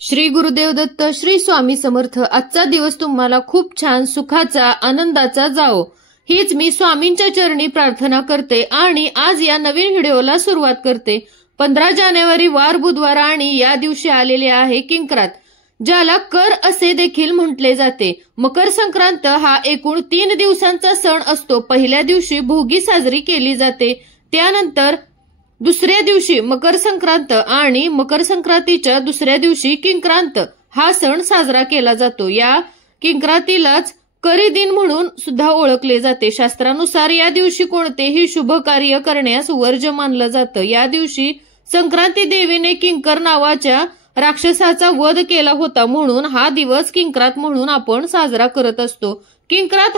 श्री गुरुदेव दत्त, श्री स्वामी समर्थ। आजचा दिवस तुम्हाला खूप छान सुखाचा, आनंदाचा जाओ, हीच मी स्वामींच्या चरणी प्रार्थना करते आणि आज या नवीन व्हिडिओला सुरुवात करते। 15 जानेवारी वार बुधवार आणि या दिवशी आलेले आहे किंक्रात, ज्याला कर असे देखील म्हटले जाते। मकर संक्रांत हा एकूण 3 दिवसांचा सण असतो। पहिल्या दिवशी भोगी साजरी केली जाते, त्यानंतर दुसऱ्या दिवशी मकर संक्रांत आणि मकर संक्रांतीच्या दुसऱ्या दिवशी किंक्रांत हा सण साजरा केला जातो। या किंक्रांतीलाच करी दिन म्हणून सुद्धा ओळखले जाते। शास्त्रानुसार या दिवशी कोणतेही शुभ कार्य करण्यास वर्ज्य मानलं जातं। या दिवशी संक्रांती देवीने किंकर नावाच्या राक्षसाचा वध केला होता, म्हणून हा दिवस किंक्रात म्हणून आपण साजरा करत असतो। किंक्रात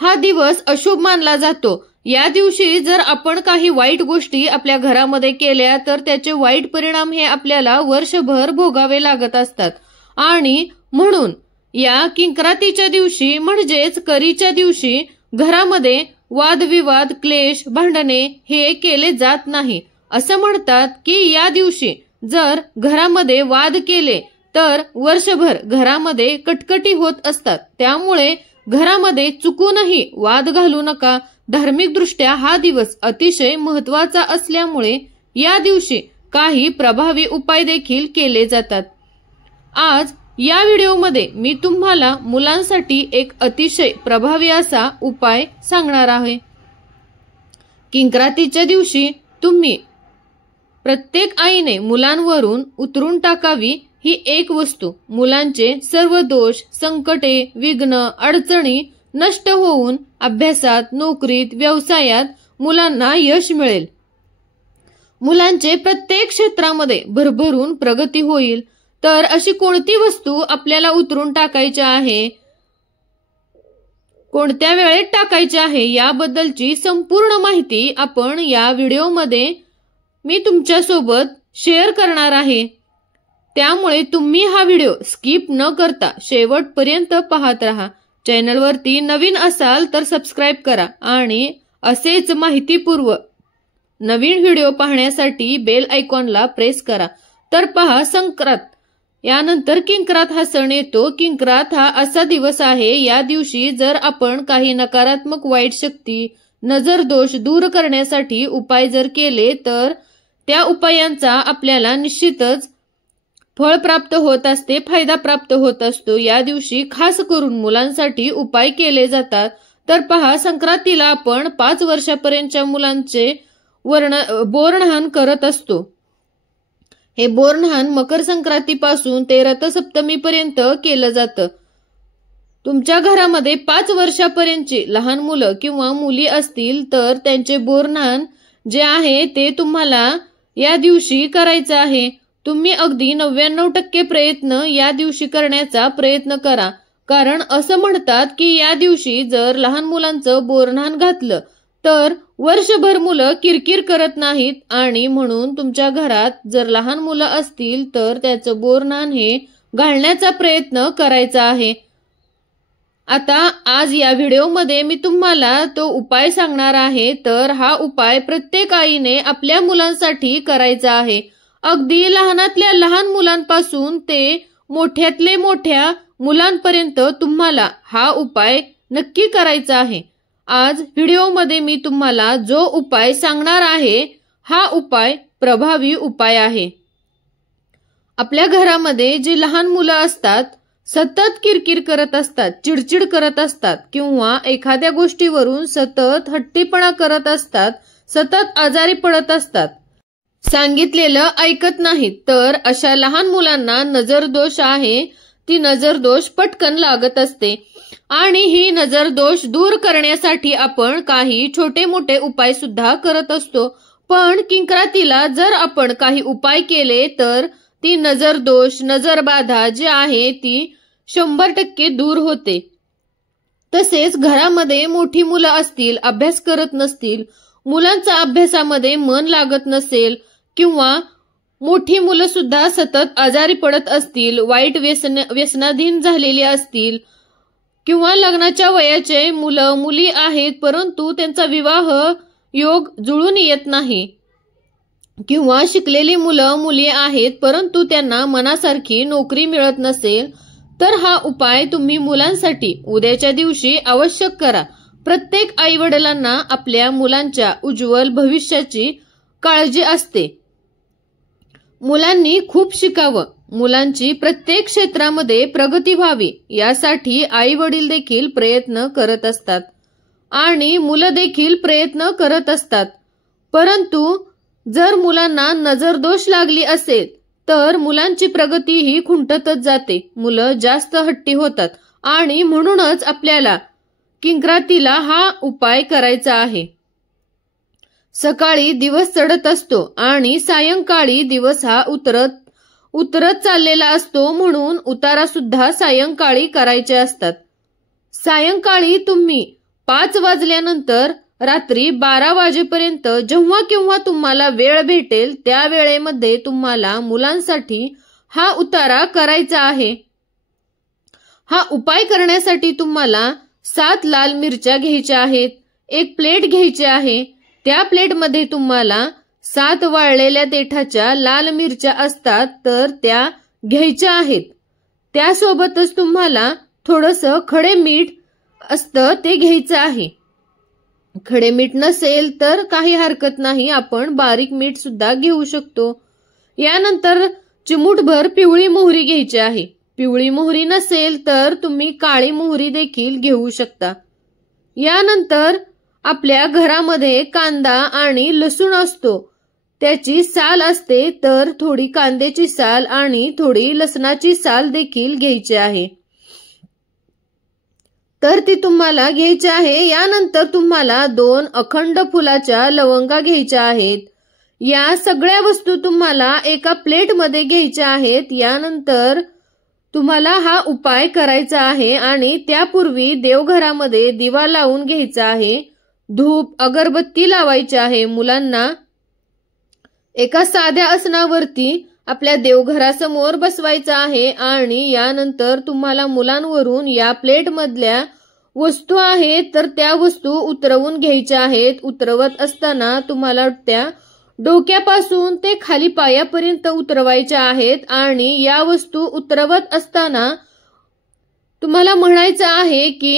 हा दिवस अशुभ मानला जातो। या दिवशी जर आपण काही वाईट गोष्टी आपल्या घरामध्ये केल्या तर त्याचे वाईट परिणाम हे आपल्याला वर्षभर भोगावे लागत असतात आणि म्हणून या किंक्रातीच्या दिवशी म्हणजेच करीच्या दिवशी घरामध्ये वादविवाद, क्लेश, भांडणे हे केले जात नाही। असं म्हणतात की या दिवशी जर घरामध्ये वाद केले तर वर्षभर घरामध्ये कटकटी होत असतात, त्यामुळे घरामध्ये चुकूनही वाद घालू नका। धार्मिक दृष्ट्या हा दिवस अतिशय महत्वाचा असल्यामुळे या दिवशी काही प्रभावी उपाय देखील केले जातात। आज या व्हिडिओमध्ये मी तुम्हाला मुलांसाठी एक अतिशय प्रभावी असा उपाय सांगणार आहे। किंक्रातीच्या दिवशी तुम्ही प्रत्येक आईने मुलांवरून उतरून टाकावी ही एक वस्तू। मुलांचे सर्व दोष, संकटे, विघ्न, अडचणी नष्ट होऊन अभ्यासात, नोकरीत, व्यवसायात मुलांना यश मिळेल। मुलांचे प्रत्येक क्षेत्रामध्ये भरभरून प्रगती होईल। तर अशी कोणती वस्तू आपल्याला उतरून टाकायची आहे, कोणत्या वेळेत टाकायची आहे याबद्दलची संपूर्ण माहिती आपण या व्हिडिओमध्ये मी तुमच्या सोबत शेअर करणार आहे। त्यामुळे तुम्ही हा व्हिडिओ स्किप न करता शेवटपर्यंत पाहत रहा। चॅनलवरती नवीन असाल तर सबस्क्राइब करा आणि असेच माहितीपूर्व नवीन व्हिडिओ पाहण्यासाठी बेल आयकॉनला प्रेस करा। तर पहा, संक्रांत यानंतर किंक्रात हा सण येतो। किंक्रात हा असा दिवस आहे, या दिवशी जर आपण काही नकारात्मक, वाईट शक्ती, नजर दोष दूर करण्यासाठी उपाय जर केले तर त्या उपायांचा आपल्याला निश्चितच फळ प्राप्त होत असते, फायदा प्राप्त होत असतो। या दिवशी खास करून मुलांसाठी उपाय केले जातात। तर पहा, संक्रांतीला आपण 5 वर्षापर्यंतच्या मुलांचे बोरनहाण करत असतो। हे बोरनहाण मकर संक्रांतीपासून ते रथसप्तमीपर्यंत केलं जातं। तुमच्या घरामध्ये 5 वर्षापर्यंतची लहान मुलं किंवा मुली असतील तर त्यांचे बोरनहाण जे आहे ते तुम्हाला या दिवशी करायचं आहे। तुम्ही अगदी 99% प्रयत्न या दिवशी करण्याचा प्रयत्न करा, कारण असं म्हणतात की या दिवशी जर लहान मुलांचं बोरनहाण घातलं तर वर्षभर मुलं किरकिर करत नाहीत आणि म्हणून तुमच्या घरात जर लहान मुलं असतील तर त्याचं बोरनहाण हे घालण्याचा प्रयत्न करायचा आहे। आता आज या व्हिडिओमध्ये मी तुम्हाला तो उपाय सांगणार आहे। तर हा उपाय प्रत्येक आईने आपल्या मुलांसाठी करायचा आहे। अगदी लहानातल्या लहान मुलांपासून ते मोठ्यातले मोठ्या मुलांपर्यंत तुम्हाला हा उपाय नक्की करायचा आहे। आज व्हिडिओमध्ये मी तुम्हाला जो उपाय सांगणार आहे हा उपाय प्रभावी उपाय आहे। आपल्या घरामध्ये जे लहान मुलं असतात, सतत किरकिर करत असतात, चिडचिड करत असतात किंवा एखाद्या गोष्टीवरून सतत हट्टीपणा करत असतात, सतत आजारी पडत असतात, सांगितलेलं ऐकत नाहीत, तर अशा लहान मुलांना नजर दोष आहे, ती नजर दोष पटकन लागत असते आणि ही नजर दोष दूर करण्यासाठी आपण काही छोटे मोठे उपाय सुद्धा करत असतो। पण किंक्रातीला जर आपण काही उपाय केले तर ती नजर दोष, नजर बाधा जी आहे ती 100% दूर होते। तसेच घरामध्ये मोठी मुलं असतील, अभ्यास करत नसतील, मुलांचा अभ्यासामध्ये मन लागत नसेल किंवा मोठी मुलं सुद्धा सतत आजारी पडत असतील, वाईट व्यसनाधीन झालेली असतील किंवा लग्नाच्या वयाचे मुलं मुली आहेत परंतु त्यांचा विवाह योग जुळून येत नाही, किंवा शिकलेली मुलं मुली आहेत परंतु त्यांना मनासारखी नोकरी मिळत नसेल तर हा उपाय तुम्ही मुलांसाठी उद्याच्या दिवशी आवश्यक करा। प्रत्येक आईवडिलांना आपल्या मुलांच्या उज्ज्वल भविष्याची काळजी असते। मुलांनी खूप शिकावं, मुलांची प्रत्येक क्षेत्रामध्ये प्रगती व्हावी यासाठी आई वडील देखील प्रयत्न करत असतात आणि मुलं देखील प्रयत्न करत असतात। परंतु जर मुलांना नजरदोष लागली असेल तर मुलांची प्रगती ही खुंटतच जाते, मुलं जास्त हट्टी होतात आणि म्हणूनच आपल्याला किंक्रातीला हा उपाय करायचा आहे। सकाळी दिवस चढत असतो आणि सायंकाळी दिवस हा उतरत चाललेला असतो, म्हणून उतारा सुद्धा सायंकाळी करायचे असतात। सायंकाळी तुम्ही 5 वाजल्यानंतर रात्री 12 वाजेपर्यंत जेव्हा केव्हा तुम्हाला वेळ भेटेल त्या वेळेमध्ये तुम्हाला मुलांसाठी हा उतारा करायचा आहे। हा उपाय करण्यासाठी तुम्हाला 7 लाल मिरच्या घ्यायच्या आहेत, एक प्लेट घ्यायची आहे, त्या प्लेटमध्ये तुम्हाला 7 वाळलेल्या देठाच्या लाल मिरच्या असतात तर त्या घ्यायच्या आहेत। त्यासोबतच तुम्हाला थोडंसं खडे मीठ असतं ते घ्यायचं आहे। खडे मीठ नसेल तर काही हरकत नाही, आपण बारीक मीठ सुद्धा घेऊ शकतो। यानंतर चिमूटभर पिवळी मोहरी घ्यायची आहे। पिवळी मोहरी नसेल तर तुम्ही काळी मोहरी देखील घेऊ शकता। यानंतर आपल्या घरामध्ये कांदा आणि लसूण असतो, त्याची साल असते तर थोडी कांद्याची साल आणि थोडी लसणाची साल देखील घ्यायची आहे, तर ती तुम्हाला घ्यायची आहे। यानंतर तुम्हाला 2 अखंड फुलाच्या लवंगा घ्यायच्या आहेत। या सगळ्या वस्तू तुम्हाला एका प्लेटमध्ये घ्यायच्या आहेत। यानंतर तुम्हाला हा उपाय करायचा आहे आणि त्यापूर्वी देवघरामध्ये दिवा लावून घ्यायचा आहे, धूप अगरबत्ती लावायची आहे। मुलांना एका साध्या आसनावरती आपल्या देवघरासमोर बसवायचं आहे आणि यानंतर तुम्हाला मुलांवरून या प्लेटमधल्या वस्तू आहेत तर त्या वस्तू उतरवून घ्यायच्या आहेत। उतरवत असताना तुम्हाला त्या डोक्यापासून ते खाली पायापर्यंत उतरवायच्या आहेत आणि या वस्तू उतरवत असताना तुम्हाला म्हणायचं आहे की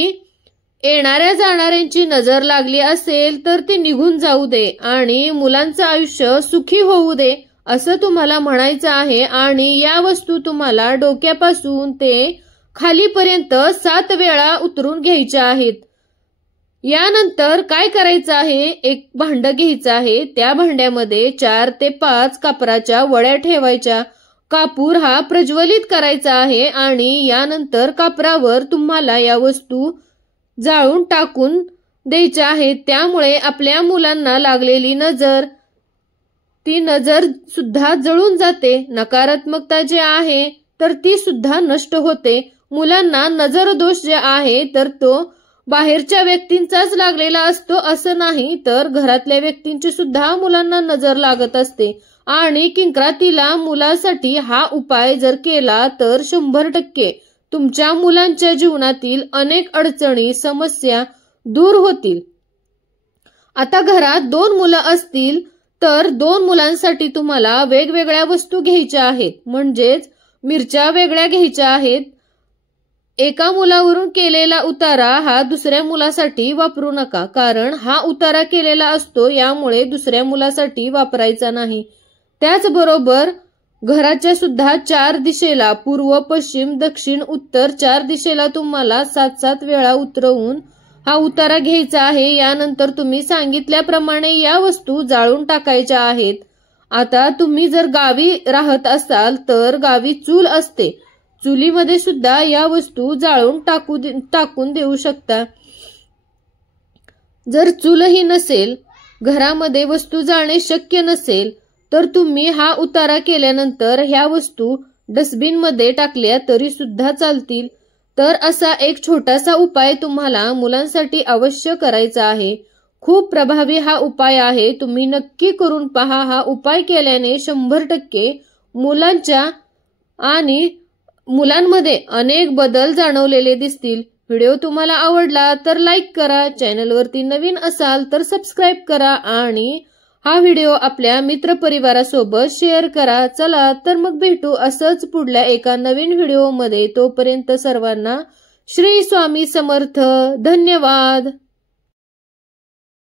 येणाऱ्या जाणाऱ्यांची नजर लागली असेल तर ती निघून जाऊ दे आणि मुलांचं आयुष्य सुखी होऊ दे असं तुम्हाला म्हणायचं आहे। आणि या वस्तू तुम्हाला डोक्यापासून ते खालीपर्यंत 7 वेळा उतरून घ्यायच्या आहेत। यानंतर काय करायचं आहे, एक भांड घ्यायचं आहे, त्या भांड्यामध्ये 4 ते 5 कापराच्या वड्या ठेवायच्या। कापूर हा प्रज्वलित करायचा आहे आणि यानंतर कापरावर तुम्हाला या वस्तू जाळून टाकून द्यायच्या आहेत। त्यामुळे आपल्या मुलांना लागलेली नजर, ती नजर सुद्धा जळून जाते, नकारात्मकता जे आहे तर ती सुद्धा नष्ट होते। मुलांना नजर दोष जे आहे तर तो बाहेरच्या व्यक्तींचाच लागलेला असतो असं नाही, तर घरातल्या व्यक्तींची सुद्धा मुलांना नजर लागत असते आणि किंक्रातीला मुलासाठी हा उपाय जर केला तर 100% तुमच्या मुलांच्या जीवनातील अनेक अडचणी समस्या दूर होतील। आता घरात 2 मुलं असतील तर 2 मुलांसाठी तुम्हाला वेगवेगळ्या वस्तू घ्यायच्या आहेत, म्हणजेच मिरच्या वेगळ्या घ्यायच्या आहेत। एका मुलावरून केलेला उतारा हा दुसऱ्या मुलासाठी वापरू नका, कारण हा उतारा केलेला असतो यामुळे दुसऱ्या मुलासाठी वापरायचा नाही। त्याचबरोबर घराच्या सुद्धा 4 दिशेला पूर्व पश्चिम दक्षिण उत्तर 4 दिशेला तुम्हाला 7-7 वेळा उतरवून हा उतारा घ्यायचा आहे। यानंतर तुम्ही सांगितल्याप्रमाणे या वस्तू जाळून टाकायच्या आहेत। आता तुम्ही जर गावी राहत असाल तर गावी चूल असते, चुलीमध्ये सुद्धा या वस्तू जाळून टाकून देऊ शकता। जर चूलही नसेल, घरामध्ये वस्तू जाळणे शक्य नसेल तर तुम्ही हा उतारा केल्यानंतर ह्या वस्तू डस्टबिन मध्ये टाकल्या तरी सुद्धा चालतील। तर असा एक छोटासा उपाय तुम्हाला मुलांसाठी अवश्य करायचा आहे। खूप प्रभावी हा उपाय आहे, तुम्ही नक्की करून पहा। हा उपाय केल्याने 100% मुलांच्या आणि मुलांमध्ये अनेक बदल जाणवलेले दिसतील। व्हिडिओ तुम्हाला आवडला तर लाईक करा, चॅनलवरती नवीन असाल तर सबस्क्राईब करा आणि हा व्हिडिओ आपल्या मित्रपरिवारासोबत शेअर करा. चला तर मग भेटू असंच पुढल्या एका नवीन व्हिडिओमध्ये. तोपर्यंत सर्वांना श्री स्वामी समर्थ. धन्यवाद.